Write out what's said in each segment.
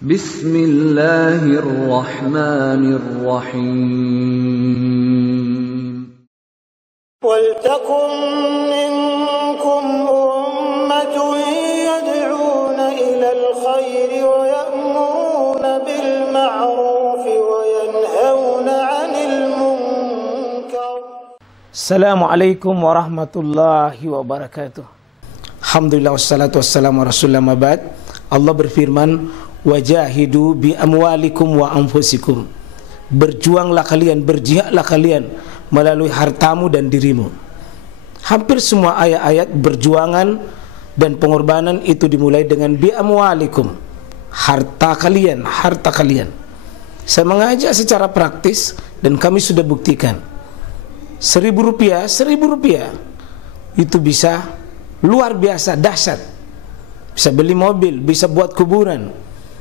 Bismillahirrahmanirrahim. Waltakum minkum ummatun yad'una ilal khairi wa ya'muruna bil ma'ruf wa yanhauna 'anil munkar. Assalamualaikum warahmatullahi wabarakatuh. Alhamdulillah wassalatu wassalamu ala rasulillah mabad. Allah berfirman, wajahidu bi amwalikum wa anfusikum. Berjuanglah kalian, berjihadlah kalian melalui hartamu dan dirimu. Hampir semua ayat-ayat berjuangan dan pengorbanan itu dimulai dengan bi amwalikum, harta kalian, harta kalian. Saya mengajak secara praktis dan kami sudah buktikan. Rp1.000 itu bisa luar biasa dahsyat. Bisa beli mobil, bisa buat kuburan,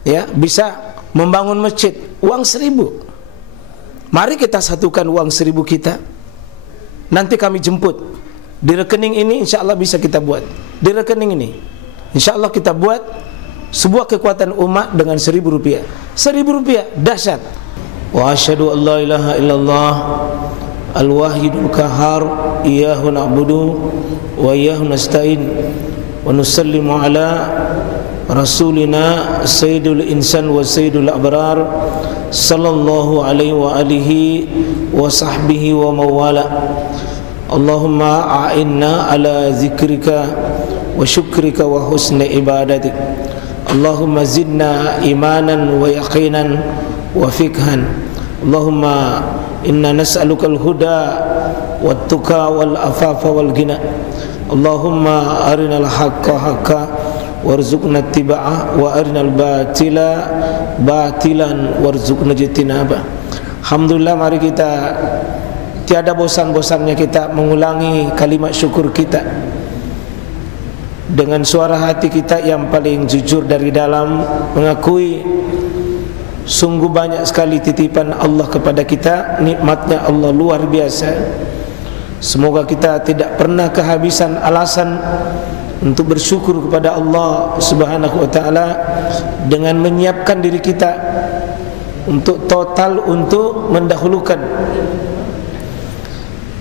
ya, bisa membangun masjid. Uang 1.000. Mari kita satukan uang 1.000 kita. Nanti kami jemput di rekening ini, insya Allah bisa kita buat. Di rekening ini, insya Allah kita buat sebuah kekuatan umat dengan Rp1.000. Rp1.000 dahsyat. Wa asyhadu an la ilaha illallah al-wahidul qahhar iyyahu na'budu wa iyyahu nasta'in wa nusallimu ala rasulina sayyidul insan wa sayyidul abrar sallallahu alaihi wa alihi wa sahbihi wa mawala. Allahumma a'inna ala zikrika wa syukrika wa husni ibadatik. Allahumma zidna imanan wa yaqinan wa fikhan. Allahumma inna nas'aluka al-huda wat tuqa wal afafa wal ghina. Allahumma arinal haqqa haqqa warzuqna ittiba'ah wa arinal batila batilan warzuqna ijtinabah. Alhamdulillah, mari kita tiada bosan-bosannya kita mengulangi kalimat syukur kita dengan suara hati kita yang paling jujur dari dalam, mengakui sungguh banyak sekali titipan Allah kepada kita, nikmatnya Allah luar biasa. Semoga kita tidak pernah kehabisan alasan untuk bersyukur kepada Allah Subhanahu wa taala dengan menyiapkan diri kita untuk total untuk mendahulukan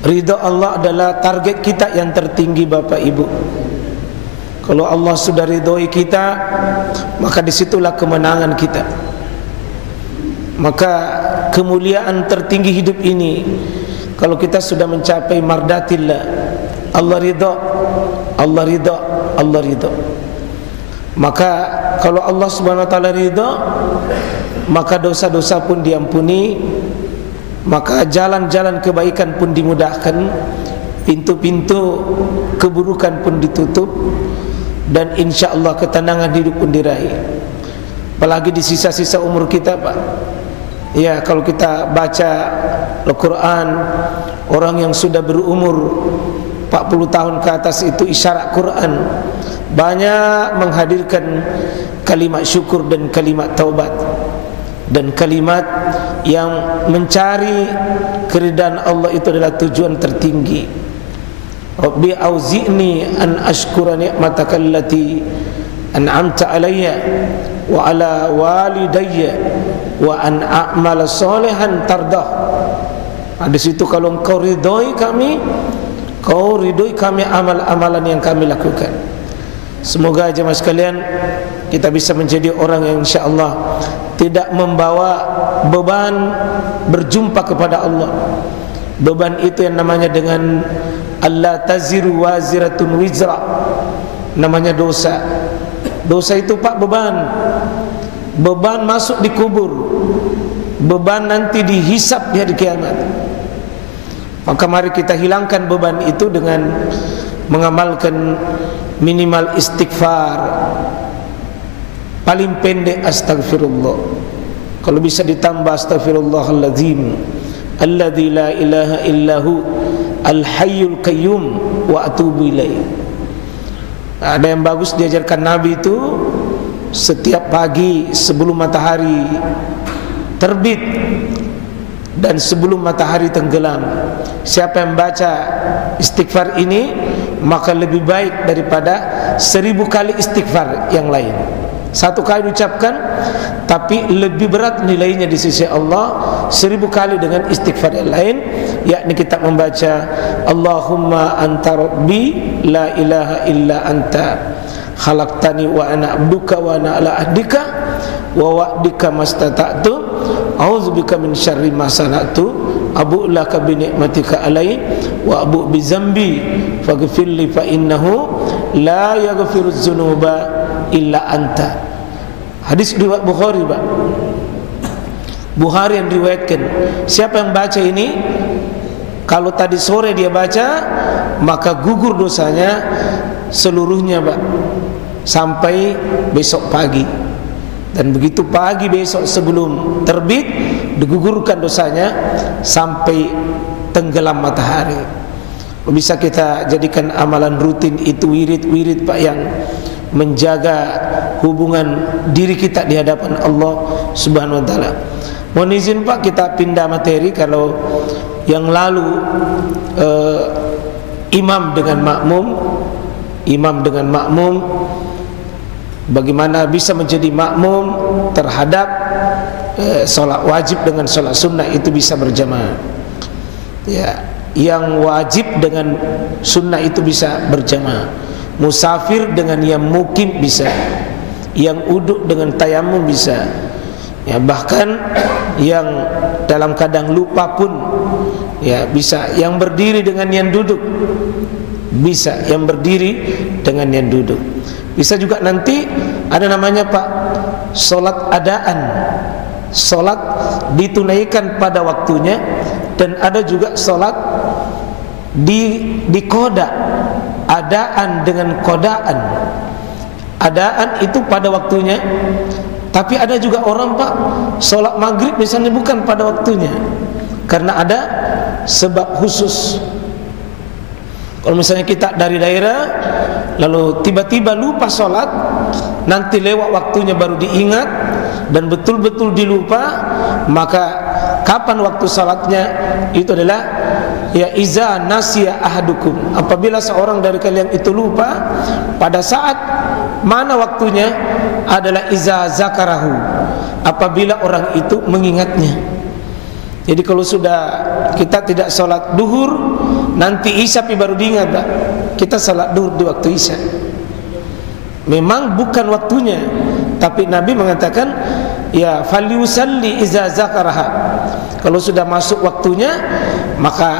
ridha Allah adalah target kita yang tertinggi, Bapak Ibu. Kalau Allah sudah ridhoi kita, maka disitulah kemenangan kita. Maka kemuliaan tertinggi hidup ini kalau kita sudah mencapai mardatillah, Allah ridha, Allah ridha, Allah ridha. Maka kalau Allah Subhanahu wa taala ridha, maka dosa-dosa pun diampuni, maka jalan-jalan kebaikan pun dimudahkan, pintu-pintu keburukan pun ditutup, dan insya-Allah ketenangan hidup pun diraih. Apalagi di sisa-sisa umur kita, Pak. Ya, kalau kita baca Al-Quran, orang yang sudah berumur 40 tahun ke atas itu isyarat Quran banyak menghadirkan kalimat syukur dan kalimat taubat dan kalimat yang mencari keridhaan Allah. Itu adalah tujuan tertinggi. Rabbi auzi'ni an ashkura ni'mataka allati an'amta alayya wa ala walidayya wa an a'mala solehan tardah. Di situ kalau engkau ridhoi kami, kau ridhoi kami amal-amalan yang kami lakukan. Semoga jemaah sekalian kita bisa menjadi orang yang insya-Allah tidak membawa beban berjumpa kepada Allah. Beban itu yang namanya dengan alla taziru waziratun wizra, namanya dosa. Dosa itu, Pak, beban. Beban masuk di kubur, beban nanti dihisab di hari kiamat. Maka mari kita hilangkan beban itu dengan mengamalkan minimal istighfar, paling pendek astagfirullah. Kalau bisa ditambah astagfirullahaladzim alladzi la ilaha illahu al-hayyul qayyum wa atubu ilaih. Ada yang bagus diajarkan Nabi itu setiap pagi sebelum matahari terbit dan sebelum matahari tenggelam, siapa yang baca istighfar ini maka lebih baik daripada 1000 kali istighfar yang lain. Satu kali diucapkan, tapi lebih berat nilainya di sisi Allah 1000 kali dengan istighfar yang lain, yakni kita membaca Allahumma anta rabbi la ilaha illa anta khalaqtani wa ana abduka wa ana ala ahdika wa wa'dika mastata'tu a'udzubika min syarri ma sana'tu abu laka bi ni'matika alai wa abu bi zambi faghfirli fa innahu la yaghfiruz dzunuba illa anta. Hadis riwayat Bukhari, Pak. Bukhari yang riwayatkan. Siapa yang baca ini, kalau tadi sore dia baca, maka gugur dosanya seluruhnya, Pak, sampai besok pagi. Dan begitu pagi besok sebelum terbit, digugurkan dosanya sampai tenggelam matahari. Bisa kita jadikan amalan rutin itu, wirid-wirid, Pak, yang menjaga hubungan diri kita di hadapan Allah Subhanahu wa taala. Mohon izin, Pak, kita pindah materi. Kalau yang lalu imam dengan makmum, bagaimana bisa menjadi makmum terhadap sholat wajib dengan sholat sunnah itu bisa berjamaah. Ya, yang wajib dengan sunnah itu bisa berjamaah. Musafir dengan yang mukim bisa, yang uduk dengan tayamum bisa, ya, bahkan yang dalam keadaan lupa pun ya bisa, yang berdiri dengan yang duduk bisa, yang berdiri dengan yang duduk bisa juga. Nanti ada namanya, Pak, sholat adaan, sholat ditunaikan pada waktunya, dan ada juga sholat di koda, adaan dengan kodaan. Adaan itu pada waktunya, tapi ada juga orang, Pak, sholat maghrib misalnya bukan pada waktunya, karena ada sebab khusus. Kalau misalnya kita dari daerah, lalu tiba-tiba lupa sholat, nanti lewat waktunya baru diingat, dan betul-betul dilupa, maka kapan waktu sholatnya? Itu adalah ya iza nasiya ahadukum, apabila seorang dari kalian itu lupa, pada saat mana waktunya adalah iza zakarahu, apabila orang itu mengingatnya. Jadi kalau sudah kita tidak sholat duhur, nanti isya baru diingat, Pak, kita sholat duhur di waktu isya. Memang bukan waktunya, tapi Nabi mengatakan ya falyusalli iza zakaraha, kalau sudah masuk waktunya maka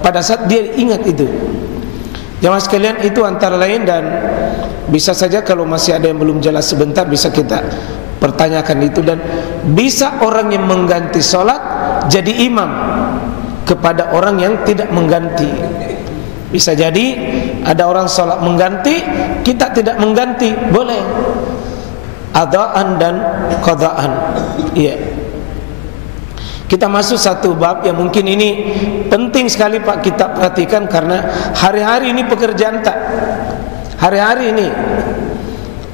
pada saat dia ingat itu. Jamaah sekalian, itu antara lain, dan bisa saja kalau masih ada yang belum jelas sebentar bisa kita pertanyakan itu. Dan bisa orang yang mengganti sholat jadi imam kepada orang yang tidak mengganti. Bisa jadi ada orang sholat mengganti, kita tidak mengganti, boleh adaan dan qadaan. Iya. Kita masuk satu bab yang mungkin ini penting sekali, Pak, kita perhatikan, karena hari-hari ini pekerjaan tak, hari-hari ini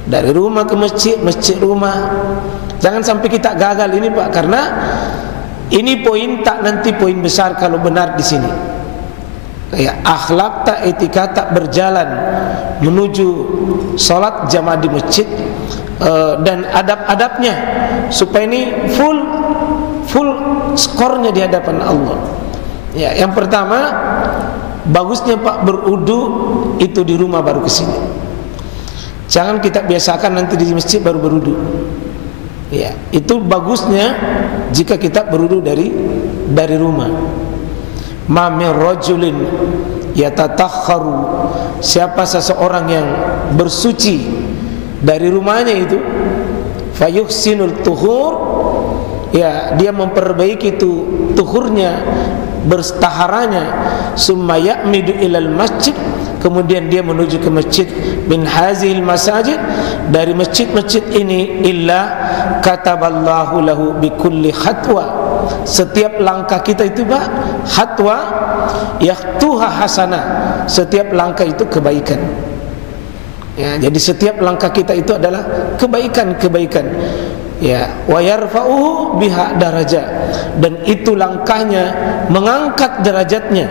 dari rumah ke masjid, masjid rumah. Jangan sampai kita gagal ini, Pak, karena ini poin tak, nanti poin besar kalau benar di sini. Kayak akhlak tak, etika tak berjalan menuju sholat jamaah di masjid, dan adab-adabnya supaya ini full skornya di hadapan Allah. Ya, yang pertama, bagusnya, Pak, berudu itu di rumah baru ke sini. Jangan kita biasakan nanti di masjid baru berudu. Ya, itu bagusnya jika kita berudu dari rumah. Ma min rajulin yatatakharu, siapa seseorang yang bersuci dari rumahnya itu, fayuhsinul tuhur, ya, dia memperbaiki itu tuhurnya, bertaharanya, summa ya'midu ilal masjid, kemudian dia menuju ke masjid, min hazil masajid, dari masjid-masjid ini, illa kataballahu lahu bikulli khatwa, setiap langkah kita itu, Pak, khatwa yaktuha hasanah, setiap langkah itu kebaikan. Ya, jadi setiap langkah kita itu adalah kebaikan-kebaikan. Ya, wa yarfa'uhu biha darajat, dan itu langkahnya mengangkat derajatnya.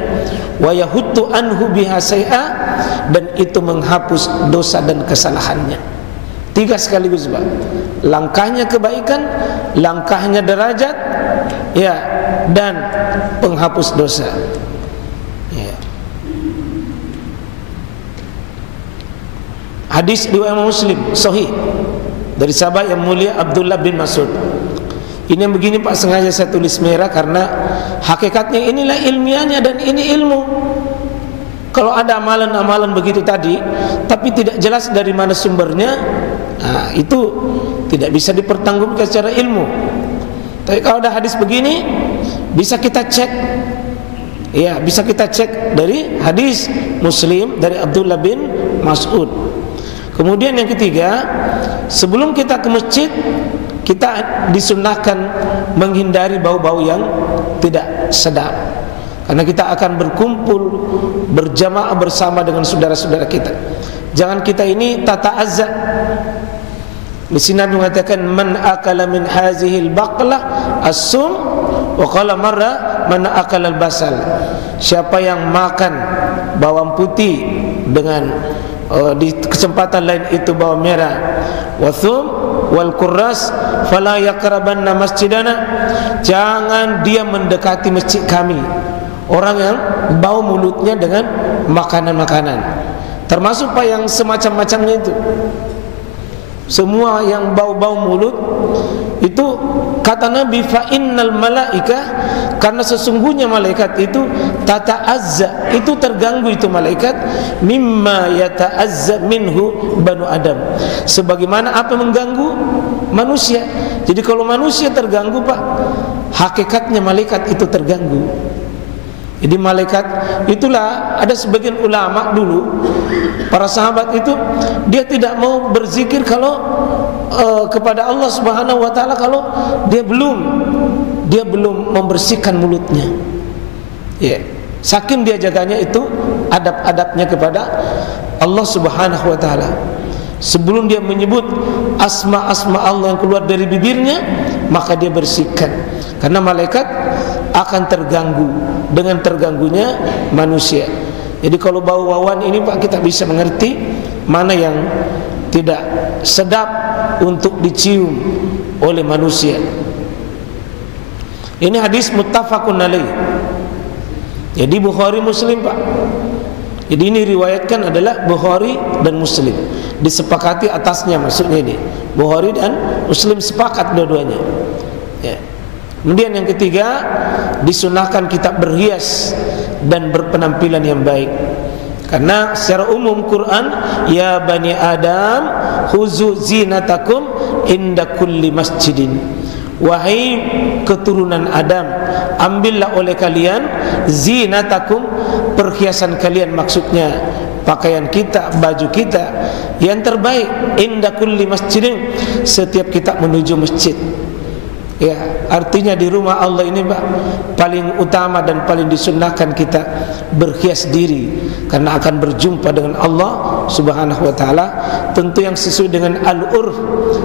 Wa yahuttu anhu biha say'a, dan itu menghapus dosa dan kesalahannya. Tiga sekaligus, Pak. Langkahnya kebaikan, langkahnya derajat, ya, dan penghapus dosa. Ya. Hadis riwayat Muslim sahih dari sahabat yang mulia Abdullah bin Mas'ud. Ini yang begini, Pak, sengaja saya tulis merah karena hakikatnya inilah ilmiahnya dan ini ilmu. Kalau ada amalan-amalan begitu tadi tapi tidak jelas dari mana sumbernya, nah, itu tidak bisa dipertanggungjawabkan secara ilmu. Tapi kalau ada hadis begini bisa kita cek. Ya, bisa kita cek dari hadis Muslim dari Abdullah bin Mas'ud. Kemudian yang ketiga, sebelum kita ke masjid kita disunnahkan menghindari bau-bau yang tidak sedap. Karena kita akan berkumpul berjamaah bersama dengan saudara-saudara kita. Jangan kita ini tata'azza. Di sini mengatakan man akala min hazihil baqlah as-sum wa qala marra man akala al-basal. Siapa yang makan bawang putih dengan di kesempatan lain itu bawang merah, wa thum wal kurras fala yaqrabanna masjidana. Jangan dia mendekati masjid kami. Orang yang bau mulutnya dengan makanan-makanan, termasuk Pak yang semacam-macamnya itu. Semua yang bau-bau mulut itu kata Nabi fa innal malaikah, karena sesungguhnya malaikat itu tata'azza, itu terganggu itu malaikat mimma yata'azza minhu banu Adam, sebagaimana apa mengganggu manusia. Jadi kalau manusia terganggu, Pak, hakikatnya malaikat itu terganggu. Jadi malaikat itulah, ada sebagian ulama dulu, para sahabat itu dia tidak mau berzikir kalau kepada Allah Subhanahu wa taala kalau dia belum membersihkan mulutnya. Ya, saking dia jaganya itu adab-adabnya kepada Allah Subhanahu wa taala. Sebelum dia menyebut asma-asma Allah yang keluar dari bibirnya, maka dia bersihkan. Karena malaikat akan terganggu dengan terganggunya manusia. Jadi kalau bau-bauan ini, Pak, kita bisa mengerti mana yang tidak sedap untuk dicium oleh manusia. Ini hadis muttafaqun alaih. Jadi Bukhari Muslim, Pak. Jadi ini riwayatkan adalah Bukhari dan Muslim. Disepakati atasnya, maksudnya ini Bukhari dan Muslim sepakat dua-duanya. Ya. Kemudian yang ketiga, disunahkan kita berhias dan berpenampilan yang baik. Karena secara umum Quran, ya bani Adam khuzu zinatakum inda kulli masjidin. Wahai keturunan Adam, ambillah oleh kalian zinatakum, perhiasan kalian, maksudnya pakaian kita, baju kita yang terbaik, inda kulli masjidin, setiap kita menuju masjid. Ya, artinya di rumah Allah ini, Pak, paling utama dan paling disunnahkan kita berhias diri karena akan berjumpa dengan Allah Subhanahu wa taala, tentu yang sesuai dengan al-urf,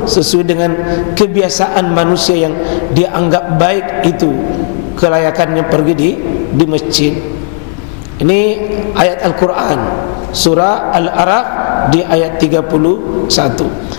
sesuai dengan kebiasaan manusia yang dia anggap baik, itu kelayakannya pergi di masjid. Ini ayat Al-Qur'an surah Al-A'raf di ayat 31.